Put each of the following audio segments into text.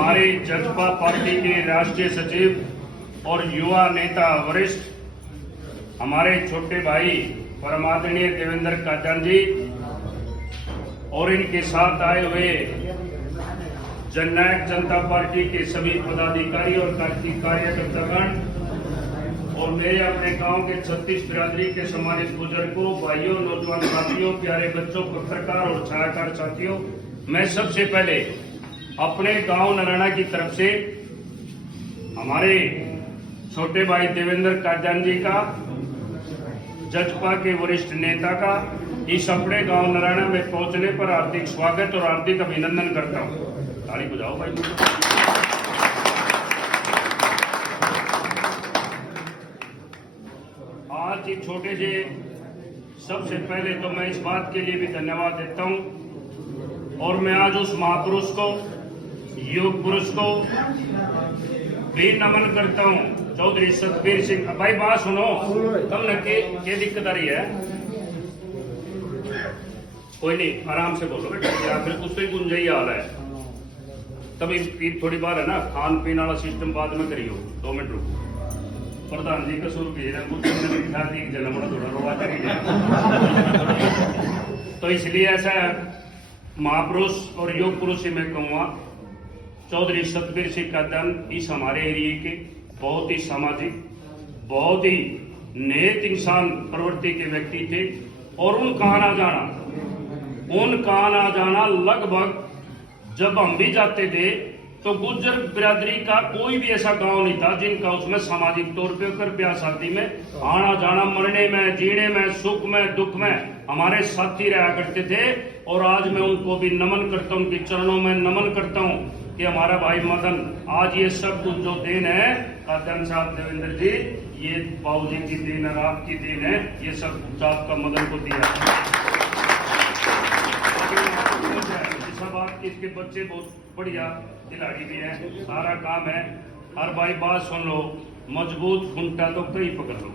हमारे जजपा पार्टी के राष्ट्रीय सचिव और युवा नेता वरिष्ठ हमारे छोटे भाई परम आदरणीय देवेंद्र कादयान जी और इनके साथ आए हुए जननायक जनता पार्टी के सभी पदाधिकारी और कार्यकर्तागण और मेरे अपने गांव के 36 बिरादरी के सम्मानित बुजुर्गों, भाइयों, नौजवान साथियों, प्यारे बच्चों, पत्रकार और छायाकार साथियों, मैं सबसे पहले अपने गांव नराना की तरफ से हमारे छोटे भाई देवेंद्र कादयान जी का, जजपा के वरिष्ठ नेता का इस अपने गांव नराना में पहुंचने पर हार्दिक स्वागत और हार्दिक अभिनंदन करता हूं। ताली बजाओ भाई। आज एक छोटे से सबसे पहले तो मैं इस बात के लिए भी धन्यवाद देता हूं और मैं आज उस महापुरुष को, युग पुरुष को भी नमन करता हूं, चौधरी सतबीर सिंह। भाई बात सुनो, तुम न के दिक्कत आ रही है? कोई नहीं, आराम से बोलो बेटा, या फिर कुछ तो ही गुंजाई हाल है। तभी थोड़ी बार है ना, खान पीन वाला सिस्टम बाद में करियो। 2 मिनट रुको। प्रधान जी का शुरू कीजिए, जन्म थोड़ा रोवा करिए। तो इसलिए ऐसा महापुरुष और योग पुरुष से मैं कहूँगा, चौधरी सतबीर सिंह कादयान इस हमारे एरिए के बहुत ही सामाजिक, बहुत ही नेक इंसान प्रवृत्ति के व्यक्ति थे और उनका आना जाना लगभग जब हम भी जाते थे तो गुर्जर बिरादरी का कोई भी ऐसा गांव नहीं था जिनका उसमें सामाजिक तौर पे कर ब्याह शादी में आना जाना, मरने में, जीने में, सुख में, दुख में हमारे साथी रहा करते थे। और आज मैं उनको भी नमन करता हूं, उनके चरणों में नमन करता हूं कि हमारा भाई मदन आज ये सब कुछ जो देन है कादयान साहब, देवेंद्र जी, ये बाबूजी की देन है, आपकी देन है, ये सब कुछ आपका मदन को दिया। सब आपके इसके बच्चे बहुत बढ़िया खिलाड़ी भी हैं, सारा काम है। हर भाई बात सुन लो, मजबूत खुंटा तो कहीं पकड़ लो,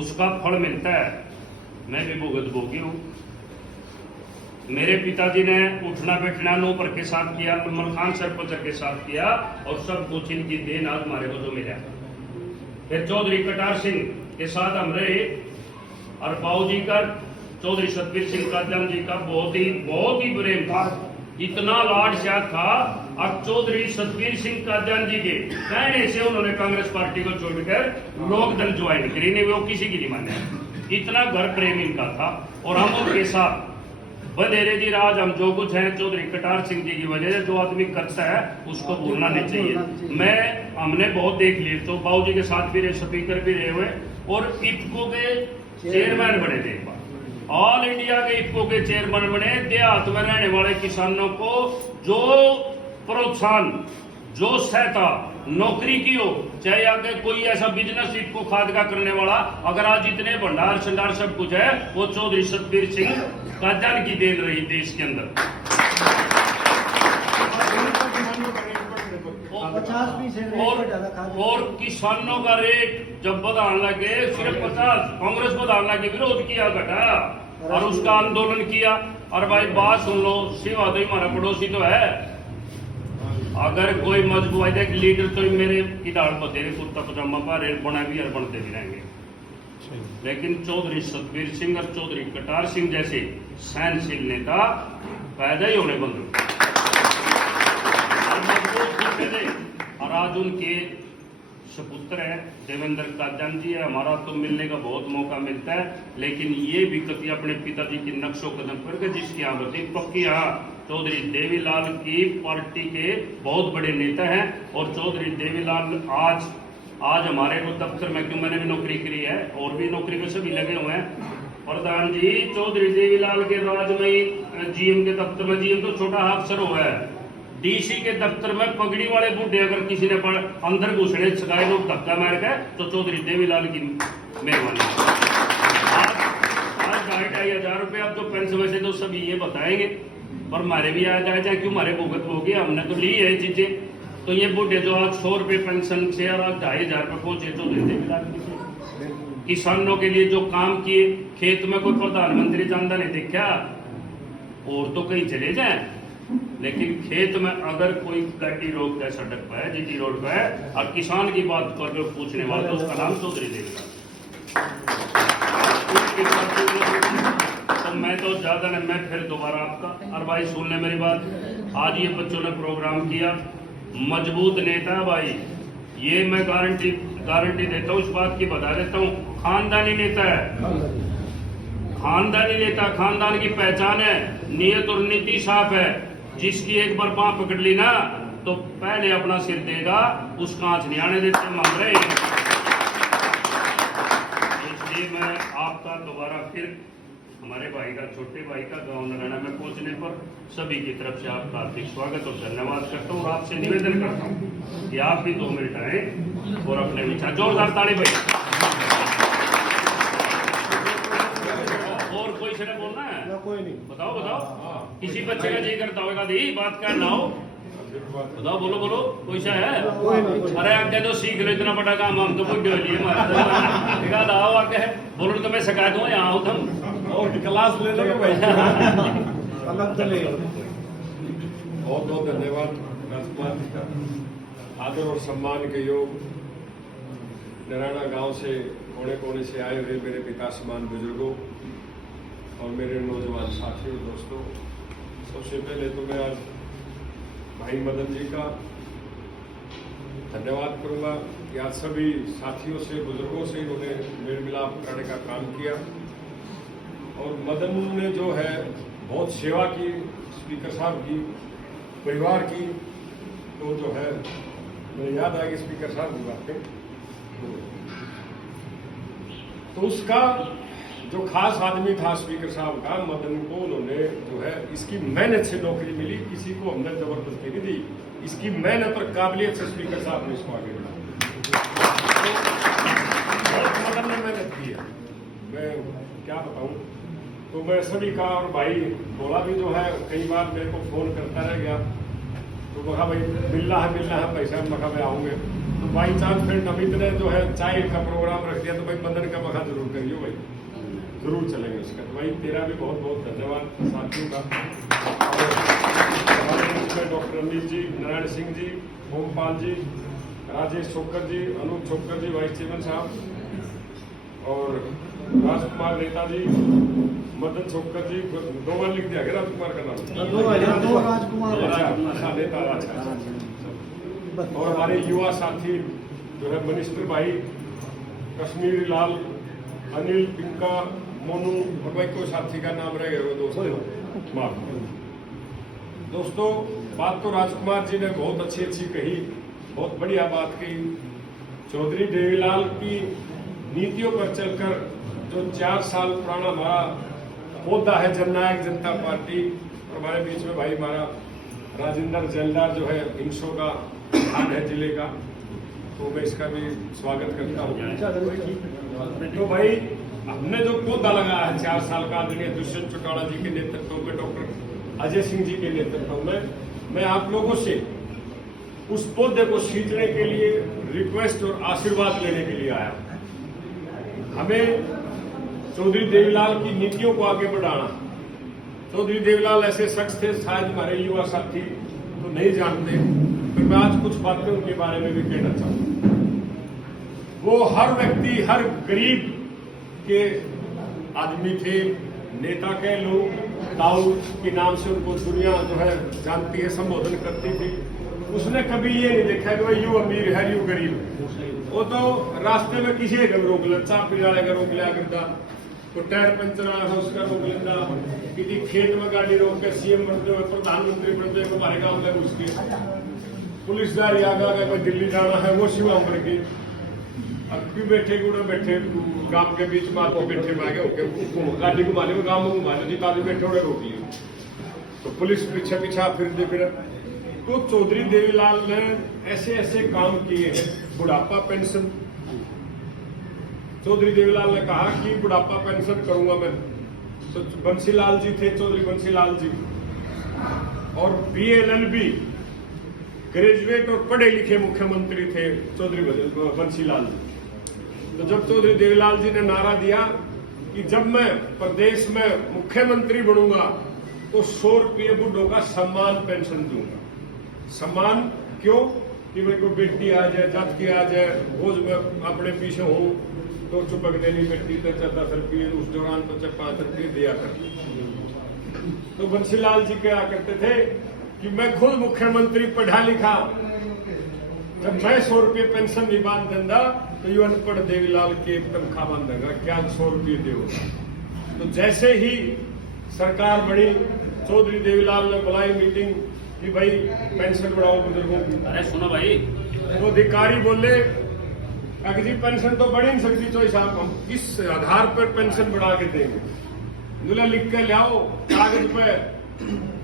उसका फल मिलता है। मैं भी भुगत भोगी हूं। मेरे पिताजी ने उठना बैठना नौकर के साथ किया, उमर खान सरपंच के साथ किया और सब कुछ इनकी देन आज हमारे को जो मिला। फिर चौधरी कटार सिंह के साथ हम रहे और बाबूजी का, चौधरी सतबीर सिंह कादयान जी का बहुत ही प्रेम था, इतना लाड शाद था। अब चौधरी सतबीर सिंह कादयान जी के कहने से उन्होंने कांग्रेस पार्टी को छोड़कर लोकदल ज्वाइन करी, नहीं वो किसी की नहीं माने, इतना घर प्रेम इनका था। और हम उनके साथ बधेरे जी राज, हम जो कुछ है चौधरी कटार सिंह जी की वजह से, जो आदमी करता है उसको भूलना नहीं चाहिए। हमने बहुत देख लिए, तो बाबूजी के साथ भी रहे, स्पीकर भी रहे हुए और इफ्को के चेयरमैन बने थे। ऑल इंडिया के इफ्को के चेयरमैन बने। देहात में रहने वाले किसानों को जो प्रोत्साहन, जो सहायता नौकरी की हो, चाहे आगे कोई ऐसा बिजनेस इफ्को खाद का करने वाला, अगर आज इतने भंडार संडार सब कुछ है, वो चौधरी सतबीर सिंह कादयान की देन रही देश के अंदर। और किसानों का रेट जब बढ़ाने लगे, सिर्फ 50, कांग्रेस बढ़ाने लगे, विरोध किया, घटाया और उसका आंदोलन किया। और भाई बात सुन लो, शिवा तो हमारा पड़ोसी तो है, अगर कोई मजबूत एक लीडर तो मेरे की दाढ़ बतेरे कुर्ता पजामा पा बना भी और बनते भी रहेंगे। लेकिन चौधरी सतबीर सिंह और चौधरी कटार सिंह जैसे सहनशील नेता पैदा ही होने बंद, और आज उनके सपुत्र है देवेंद्र कादयान जी है। हमारा तो मिलने का बहुत मौका मिलता है, लेकिन ये भी कभी अपने पिताजी के नक्शो कदम पर गए, जिसकी आमदनी पक्की। चौधरी देवीलाल की पार्टी के बहुत बड़े नेता हैं और चौधरी देवीलाल आज हमारे को दफ्तर में, क्यों मैंने भी नौकरी करी है और भी नौकरी पे सभी लगे हुए हैं। प्रधान जी चौधरी देवीलाल के राज में जीएम के दफ्तर में, जीएम तो छोटा अफसर हुआ है, डीसी के दफ्तर में पगड़ी वाले बूढ़े अगर किसी ने अंदर घुसने सगाए लोग धक्का मार गए तो चौधरी देवीलाल की मेहरबानी। आज 2,500 रुपये अब तो पेंशन, वैसे तो सभी ये बताएंगे पर हमारे भी आ जाए, चाहे क्यों हमारे भुगत होगी, हमने तो ली है चीजें। तो ये बूढ़े जो आज 100 रुपये पेंशन से और आज 2,500 रुपये पहुंचे चौधरी देवीलाल की। किसानों के लिए जो काम किए, खेत में कोई प्रधानमंत्री जानता नहीं देखा, और तो कहीं चले जाए लेकिन खेत में अगर कोई गाड़ी रोक है सड़क पे जीटी रोड पे और किसान की बात करके पूछने वाला तो उसका नाम चौधरी देवलाल। तो मैं तो ज्यादा नहीं, मैं फिर दोबारा आपका और भाई सुन ले मेरी बात। आज ये बच्चों ने प्रोग्राम किया, मजबूत नेता है भाई, ये मैं गारंटी देता हूँ, इस बात की बता देता हूँ। खानदानी नेता है, खानदानी नेता, खानदान की पहचान है, नियत और नीति साफ है। जिसकी एक बार बांह पकड़ ली ना तो पहले अपना सिर देगा, उसका आंच नहीं आने देते मांग रहे। इसलिए मैं आपका दोबारा फिर हमारे भाई का, छोटे भाई का गांव नारायण में पहुंचने पर सभी की तरफ से आपका हार्दिक स्वागत और धन्यवाद करता हूँ और आपसे निवेदन करता हूँ कि आप भी 2 मिनट आए और अपने विचार, जोरदार ताली भाई। और कोई से बोलना है? कोई नहीं, बताओ किसी बच्चे का जी करता होगा दी बात का ना हो, बताओ, बोलो कोई सा है? अरे आगे तो सीख लो, इतना बड़ा काम हम तो बुढ़े लिए आओ आगे बोलो तो मैं शिकायत हूँ यहाँ हो तुम और क्लास ले लेंगे भाई। बहुत बहुत धन्यवाद राजकुमार जी का। आदर और सम्मान के योग नारायणा गांव से कोने कोने से आए हुए मेरे पिता समान बुजुर्गों और मेरे नौजवान साथियों दोस्तों, सबसे पहले तो मैं आज भाई मदन जी का धन्यवाद करूंगा कि आज सभी साथियों से, बुजुर्गों से इन्होंने मेल मिलाप करने का काम किया। और मदन ने जो है बहुत सेवा की स्पीकर साहब की, परिवार की, तो जो है मुझे याद आएगी स्पीकर साहब की बातें। तो उसका जो खास आदमी था स्पीकर साहब का, मदन को उन्होंने जो है इसकी मेहनत से नौकरी मिली, किसी को हमने जबरदस्ती नहीं दी, इसकी मेहनत और काबिलियत से स्पीकर साहब ने इसको आगे बढ़ाया। मदन ने मेहनत की है, मैं क्या बताऊं। तो मैं सभी का, और भाई बोला भी जो है कई बार मेरे को फोन करता रह गया, तो कहा भाई मिलना है भाई साहब, मखा मैं आऊँगे। तो बाई चांस फिर नमित ने जो है चाय का प्रोग्राम रख दिया, तो भाई मदन का मखा जरूर करियो भाई, जरूर चलेंगे उसका। तो भाई तेरा भी बहुत बहुत धन्यवाद साथियों का। हमारे डॉक्टर अनिल जी, नारायण सिंह जी, ओमपाल जी, राजेश छोकर जी, अनूप छोकर जी, वाइस चेयरमैन साहब, और राजकुमार नेता जी, मदन छोकर जी, 2 बार लिख दिया गया राजकुमार का नाम, अच्छा नेता। और हमारे युवा साथी जो है मनिस्टर भाई, कश्मीरी लाल, अनिल, पिंका, मोनू, और भाई कोई साथी का नाम रह गया दोस्तों। बात तो राजकुमार जी ने बहुत अच्छी कही, बहुत बढ़िया बात कही। चौधरी देवीलाल की नीतियों पर चलकर जो 4 साल पुराना हमारा पौधा है जननायक जनता पार्टी, और हमारे बीच में भाई हमारा राजेंद्र जलदार जो है हिंसों का प्रधान है जिले का, तो मैं इसका भी स्वागत करता हूँ। तो भाई हमने जो पौधा लगाया है 4 साल का आदरणीय दुष्यंत चौटाला जी के नेतृत्व में, डॉक्टर अजय सिंह जी के नेतृत्व में, मैं आप लोगों से उस पौधे को सींचने के लिए रिक्वेस्ट और आशीर्वाद लेने के लिए आया। हमें चौधरी देवीलाल की नीतियों को आगे बढ़ाना। चौधरी देवीलाल ऐसे शख्स थे, शायद हमारे युवा साथी तो नहीं जानते, फिर मैं आज कुछ बातें उनके बारे में भी कहना चाहूंगा। वो हर व्यक्ति, हर गरीब के आदमी थे, नेता के लोग, ताऊ के नाम से उनको दुनिया जो है जानती है, संबोधन करती थी। उसने कभी ये नहीं देखा कि भाई यू अमीर है यू गरीब। वो तो रास्ते में किसी का रोक ले, चाप पिलाने का रोक लिया करता, तो टायर पंचर आया था उसका रोक लेता, किसी खेत में गाड़ी रोक के सीएम बनते हुए, प्रधानमंत्री बनते हुए हमारे गाँव में घुस के, पुलिस जारी आगा कोई दिल्ली जाना है वो शिवाम्बर की, अब भी बैठे गुड़े बैठे गांव के बीच में आदमी बैठे मांगे ओके गाड़ी घुमा ली, गाँव में घुमा ली, जितना आदमी बैठे उड़े रोक लिए, तो पुलिस पीछे पीछा फिर। तो चौधरी देवीलाल ने ऐसे ऐसे काम किए हैं। बुढ़ापा पेंशन, चौधरी देवीलाल ने कहा कि बुढ़ापा पेंशन करूंगा मैं। तो बंसीलाल जी थे, चौधरी बंसीलाल जी, और BLLB ग्रेजुएट और पढ़े लिखे मुख्यमंत्री थे चौधरी बंसीलाल जी। तो जब चौधरी देवीलाल जी ने नारा दिया कि जब मैं प्रदेश में मुख्यमंत्री बनूंगा तो 100 रुपये बुढ़ों का सम्मान पेंशन दूंगा। सम्मान क्यों? कि मेरे को बेटी आ जाए, जाति आ जाए, रोज मैं अपने पीछे हूँ तो चुपक देनी बेटी तो 10 रुपये, उस दौरान तो 5 रुपये दिया करती। तो बंसीलाल जी क्या करते थे कि मैं खुद मुख्यमंत्री पढ़ा लिखा, जब मैं 100 रुपये पेंशन नहीं बांध देंदा तो ये अनपढ़ देवीलाल की एक तनख्वाह बांधेगा, क्या 100 रुपये देगा। तो जैसे ही सरकार बनी, चौधरी देवीलाल ने बुलाई मीटिंग कि भाई पेंशन बढ़ाओ बुजुर्गों की। अरे सुनो भाई, तो अधिकारी बोले अगर जी पेंशन तो बढ़ ही नहीं सकती चौधरी साहब, हम किस आधार पर पेंशन बढ़ा के देंगे? बोला लिख के लाओ कागज पे,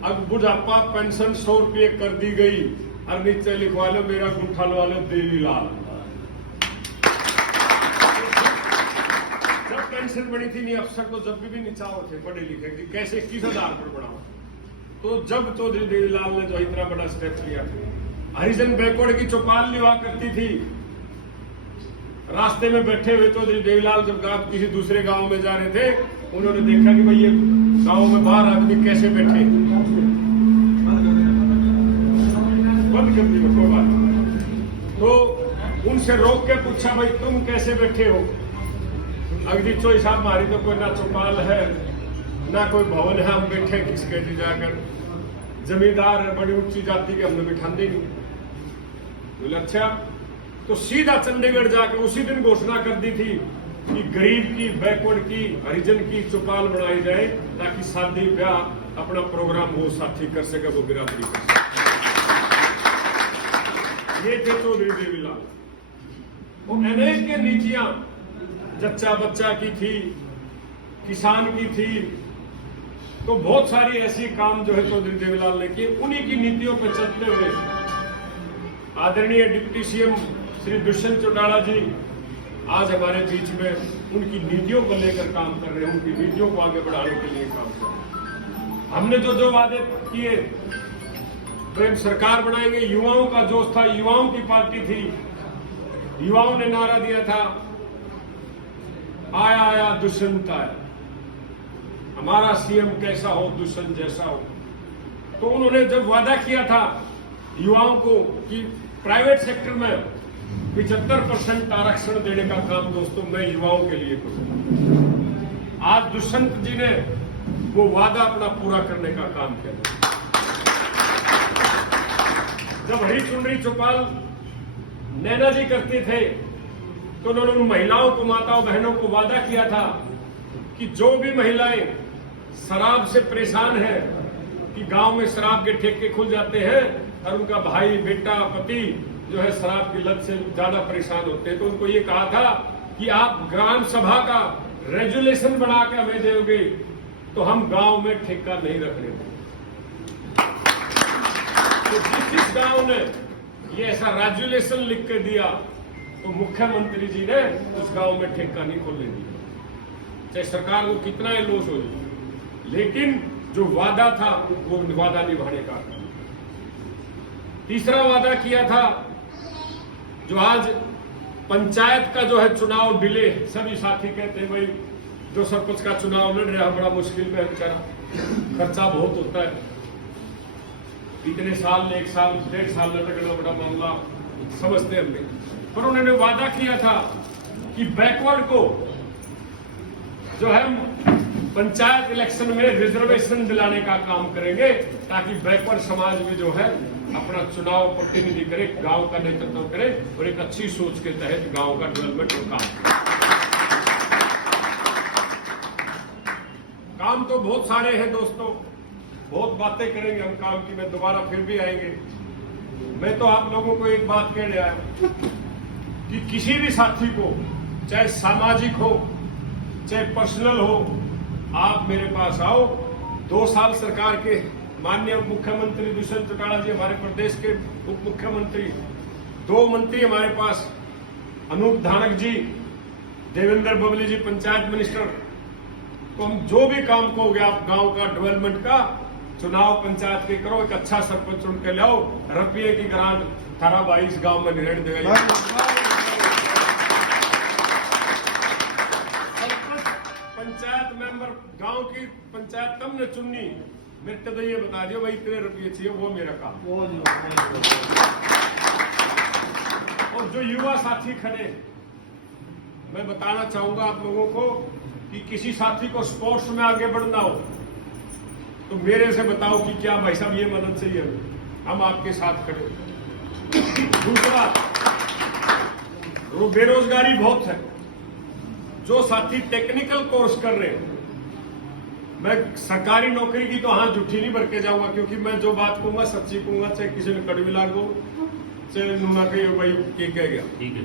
अब बुढ़ापा पेंशन 100 रुपये कर दी गई और नीचे लिखवा लो मेरा गुंठा लगा लो देवीलाल। जब पेंशन बढ़ी थी नहीं अफसर तो जब भी नहीं चाहो थे पढ़े लिखे कि कैसे किस आधार पर बढ़ाओ। तो जब चौधरी देवीलाल ने जो इतना बड़ा स्टेप लिया, हरिजन बैकवर्ड की चौपाल लिवा करती थी, रास्ते में बैठे हुए चौधरी देवीलाल जब किसी दूसरे गांव में जा रहे थे, उन्होंने देखा कि भाई ये गांव में बाहर आदमी कैसे बैठे, बंद कर दी कोई बात। तो उनसे रोक के पूछा भाई तुम कैसे बैठे हो? अगली चोई साहब हमारी तो कोई ना चौपाल है ना कोई भवन है, हम बैठे किसके जी जाकर, जमींदार है बड़ी ऊंची जाति के, हमने बिठाते नहीं। बोले अच्छा। तो सीधा चंडीगढ़ जाकर उसी दिन घोषणा कर दी थी कि गरीब की, बैकवर्ड की, हरिजन की चौपाल बनाई जाए ताकि शादी ब्याह अपना प्रोग्राम वो साथी कर सके, वो बिरादरी कर सके। ये थे चौधरी देवीलाल। वो अनेक के नीतियां जच्चा बच्चा की थी, किसान की थी, तो बहुत सारी ऐसी काम जो है चौधरी देवीलाल ने किए। उन्हीं की नीतियों पर चलते हुए आदरणीय डिप्टी सीएम श्री दुष्यंत चौटाला जी आज हमारे बीच में उनकी नीतियों को लेकर काम कर रहे हैं, उनकी नीतियों को आगे बढ़ाने के लिए काम कर रहे हैं। हमने जो वादे किए, प्रेम सरकार बनाएंगे, युवाओं का जोश था, युवाओं की पार्टी थी, युवाओं ने नारा दिया था आया आया दुष्यंत आया, हमारा सीएम कैसा हो दुष्यंत जैसा हो। तो उन्होंने जब वादा किया था युवाओं को कि प्राइवेट सेक्टर में 75% आरक्षण देने का काम दोस्तों मैं युवाओं के लिए करूंगा, आज दुष्यंत जी ने वो वादा अपना पूरा करने का काम किया। जब हरी चुनरी चौपाल नैना जी करते थे तो उन्होंने उन महिलाओं को, माताओं बहनों को वादा किया था कि जो भी महिलाएं शराब से परेशान हैं, कि गांव में शराब के ठेके खुल जाते हैं और उनका भाई, बेटा, पति जो है शराब की लत से ज्यादा परेशान होते हैं, तो उनको ये कहा था कि आप ग्राम सभा का रेजुलेशन बना के हमें दोगे तो हम गांव में ठेका नहीं रखने देंगे। तो जिस गांव ने ये ऐसा रेजुलेशन लिख के दिया तो मुख्यमंत्री जी ने उस गांव में ठेका नहीं खोलने दिया, चाहे सरकार को कितना ही लॉस हो जाए, लेकिन जो वादा था वो वादा निभाने का। तीसरा वादा किया था, जो आज पंचायत का जो है चुनाव डिले, सभी साथी कहते हैं भाई जो सरपंच का चुनाव लड़ रहा बड़ा मुश्किल में है बेचारा, खर्चा बहुत होता है, इतने साल, 1 साल, 1.5 साल लटकना बड़ा मामला समझते हैं हमने। पर उन्होंने वादा किया था कि बैकवर्ड को जो है पंचायत इलेक्शन में रिजर्वेशन दिलाने का काम करेंगे ताकि बैकवर्ड समाज में जो है अपना चुनाव प्रतिनिधि करे, गांव का नेतृत्व करे और एक अच्छी सोच के तहत गांव का डेवलपमेंट और काम करे। काम तो बहुत सारे हैं दोस्तों, बहुत बातें करेंगे हम काम की, मैं दोबारा फिर भी आएंगे। मैं तो आप लोगों को एक बात कह रहा हूं कि किसी भी साथी को, चाहे सामाजिक हो चाहे पर्सनल हो, आप मेरे पास आओ। 2 साल सरकार के माननीय मुख्यमंत्री दुष्यंत चौटाला जी, हमारे प्रदेश के उप मुख्यमंत्री, 2 मंत्री हमारे पास, अनूप धानक जी, देवेंद्र बबली जी पंचायत मिनिस्टर, तो हम जो भी काम को हो गया आप गांव का डेवलपमेंट का, चुनाव पंचायत के करो, एक अच्छा सरपंच चुन के लाओ, रुपये की ग्रांट 18-22 गांव में निर्णय देगा। पंचायत मेंबर, गांव की पंचायत तब ने चुननी मेरे को तो ये बता दियो भाई इतने रुपये चाहिए, वो मेरा काम। और जो युवा साथी खड़े, मैं बताना चाहूंगा आप लोगों को कि किसी साथी को स्पोर्ट्स में आगे बढ़ना हो तो मेरे से बताओ कि क्या भाई साहब ये मदद चाहिए, हम आपके साथ खड़े। दूसरा, बेरोजगारी बहुत है। जो साथी टेक्निकल कोर्स कर रहे हैं, मैं सरकारी नौकरी की तो हाथ जुठी नहीं भर के जाऊंगा, क्योंकि मैं जो बात कहूंगा सच्ची कहूंगा, चाहे किसी ने कड़वी लागो, चाहे नूना कही भाई के कह गया, ठीक है,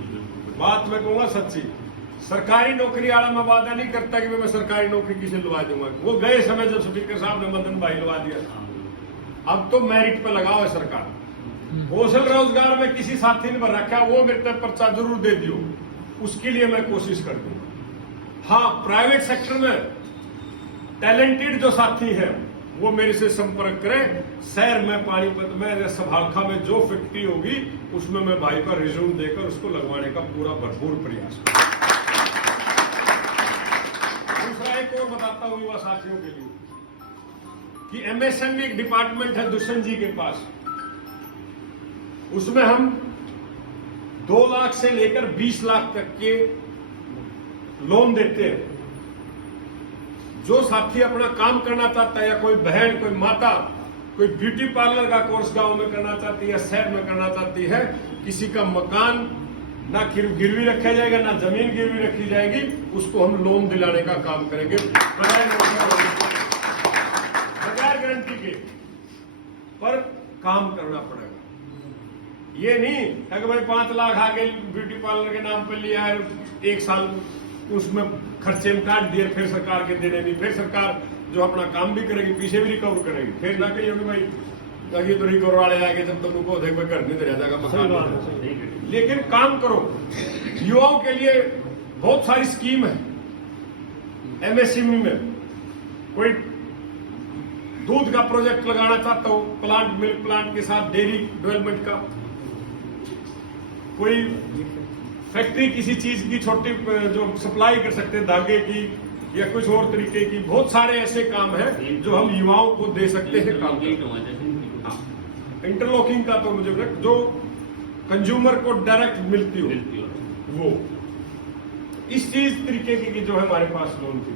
बात मैं कहूंगा सच्ची। सरकारी नौकरी वाला मैं वादा नहीं करता कि मैं सरकारी नौकरी किसी लगा दूंगा। वो गए समय जब स्पीकर साहब ने मदन भाई लगा दिया, अब तो मेरिट पे लगाओ है सरकार। कौशल रोजगार में किसी साथी ने भर रखा, वो मेरे तक पर्चा जरूर दे दियो, उसके लिए मैं कोशिश कर दूंगा। हाँ, प्राइवेट सेक्टर में टैलेंटेड जो साथी हैं वो मेरे से संपर्क करें। शहर में पानीपत में सभाखा में जो फैक्ट्री होगी उसमें मैं भाई का रिज्यूम देकर उसको लगवाने का पूरा भरपूर प्रयास करूंगा। दूसरा एक और बताता हूं युवा साथियों के लिए कि एमएसएमई एक डिपार्टमेंट है दुष्यंत जी के पास, उसमें हम 2 लाख से लेकर 20 लाख तक के लोन देते हैं। जो साथी अपना काम करना चाहता है, या कोई बहन, कोई माता, कोई ब्यूटी पार्लर का कोर्स गांव में करना चाहती है या शहर में करना चाहती है, किसी का मकान ना गिरवी रखा जाएगा ना जमीन गिरवी रखी जाएगी, उसको हम लोन दिलाने का काम करेंगे बगैर गारंटी के। पर काम करना पड़ेगा। ये नहीं है कि भाई 5 लाख आगे ब्यूटी पार्लर के नाम पर लिया है, 1 साल उसमें खर्चे में काट दिए, फिर सरकार के देने नहीं, फिर सरकार जो अपना काम भी करेगी पीछे भी रिकवर करेगी। फिर ना कहिए कि भाई ये तो रिकवर वाले आगे जब तक उनको देख घर नहीं दे जाएगा मकान। लेकिन काम करो। युवाओं के लिए बहुत सारी स्कीम है एमएसएमई में। कोई दूध का प्रोजेक्ट लगाना चाहता हो, प्लांट, मिल्क प्लांट के साथ डेयरी डेवलपमेंट का, कोई फैक्ट्री किसी चीज की छोटी जो सप्लाई कर सकते हैं धागे की या कुछ और तरीके की, बहुत सारे ऐसे काम हैं जो हम युवाओं को दे सकते हैं काम। इंटरलॉकिंग का तो मुझे जो कंज्यूमर को डायरेक्ट मिलती हो वो, इस चीज तरीके की जो है हमारे पास लोन की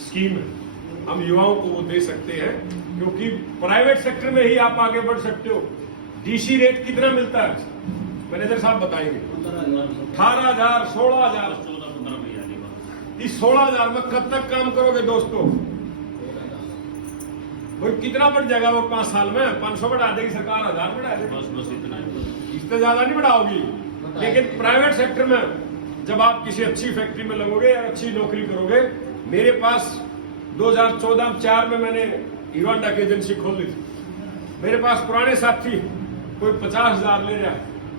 स्कीम है, हम युवाओं को वो दे सकते हैं। क्योंकि प्राइवेट सेक्टर में ही आप आगे बढ़ सकते हो। डीसी रेट कितना मिलता है मैनेजर साहब बताएंगे? 18,000, 16,000। इस 16,000 में कब तक काम करोगे दोस्तों? वो कितना बढ़ जाएगा वो 5 साल में? 500 बढ़ा देगी सरकार, 1000 बढ़ा देगी, बस इतना है। इससे ज्यादा नहीं बढ़ाओगी। लेकिन प्राइवेट सेक्टर में जब आप किसी अच्छी फैक्ट्री में लगोगे या अच्छी नौकरी करोगे, मेरे पास 2014-4 में मैंने हीरोंडा की एजेंसी खोल ली थी। मेरे पास पुराने साथी कोई 50,000 ले रहा,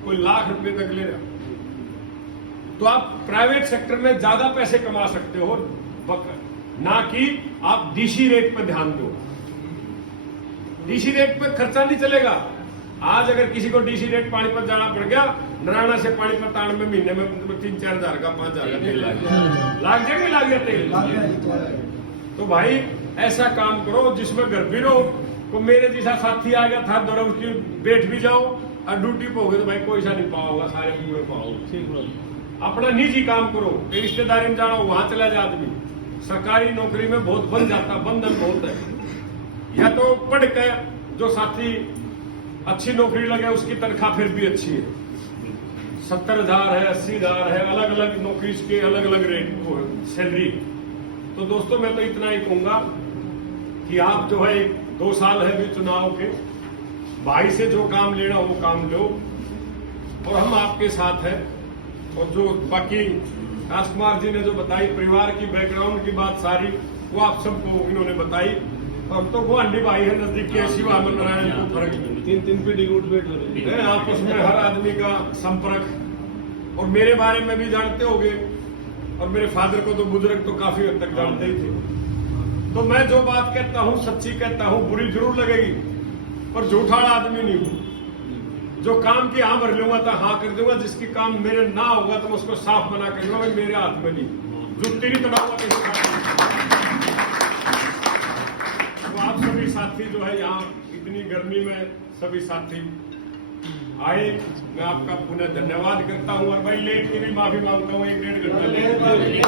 कोई लाख रुपए तक ले रहा। तो आप प्राइवेट सेक्टर में ज्यादा पैसे कमा सकते हो, ना कि आप डीसी रेट पर ध्यान दो। डीसी रेट पे खर्चा नहीं चलेगा। आज अगर किसी को डीसी रेट पानीपत जाना पड़ गया, नारायणा से पानीपत आने में महीने में 3-4 हजार का 5,000 का तेल लाग गया तेल। तो भाई ऐसा काम करो जिसमें घर भी रहो। तो मेरे जैसा साथी आ गया था, दौड़ा उसकी बैठ भी जाओ और ड्यूटी पे हो गए तो भाई कोई सा नहीं पाओगा, सारे पूरे पाओगे। अपना निजी काम करो, रिश्तेदारी में जाना वहां चला जाए आदमी। सरकारी नौकरी में बहुत बन जाता, बंधन बहुत है। या तो पढ़ के जो साथी अच्छी नौकरी लगे उसकी तनख्वाह फिर भी अच्छी है, 70,000 है, 80,000 है, अलग अलग नौकरी के अलग अलग रेट सैलरी। तो दोस्तों मैं तो इतना ही कहूंगा कि आप जो है 2 साल है भी चुनाव के, भाई से जो काम लेना वो काम लो और हम आपके साथ हैं। और जो बाकी राजकुमार जी ने जो बताई परिवार की बैकग्राउंड की बात सारी, वो आप सबको इन्होंने बताई। हम तो वो अंडी भाई है नजदीक के, शिवा नारायण को फर्क 3 पीढ़ी उठ बैठ है आपस में हर आदमी का संपर्क। और मेरे बारे में भी जानते होंगे, और मेरे फादर को तो बुजुर्ग तो काफी हद तक जानते ही थे। तो मैं जो बात कहता हूँ सच्ची कहता हूँ, बुरी जरूर लगेगी पर झूठा आदमी नहीं हूँ। जो काम की हाँ भर लूंगा तो हाँ कर दूंगा, जिसकी काम मेरे ना होगा तो मैं उसको साफ मना कर दूंगा। मेरे हाथ में नहीं, जुत्ती नहीं तोड़ाऊंगा किसी काम। तो आप सभी साथी जो है यहाँ इतनी गर्मी में सभी साथी आए, मैं आपका पुनः धन्यवाद करता हूँ। और भाई लेट की भी माफी मांगता हूँ, 1-1.5 घंटा लेट,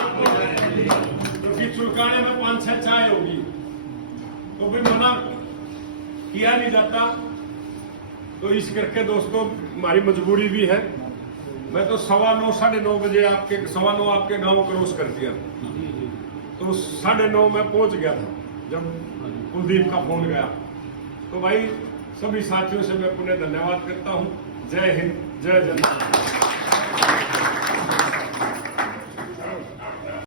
क्योंकि चुलकाने में 5-6 चाय होगी तो भी मना किया नहीं जाता। तो इस करके दोस्तों हमारी मजबूरी भी है। मैं तो 9:15 9:30 बजे आपके 9:15 आपके गांव क्रॉस कर दिया, तो 9:30 में पहुंच गया था जब कुलदीप का फोन गया। तो भाई सभी साथियों से मैं पुनः धन्यवाद करता हूं। जय हिंद, जय जय।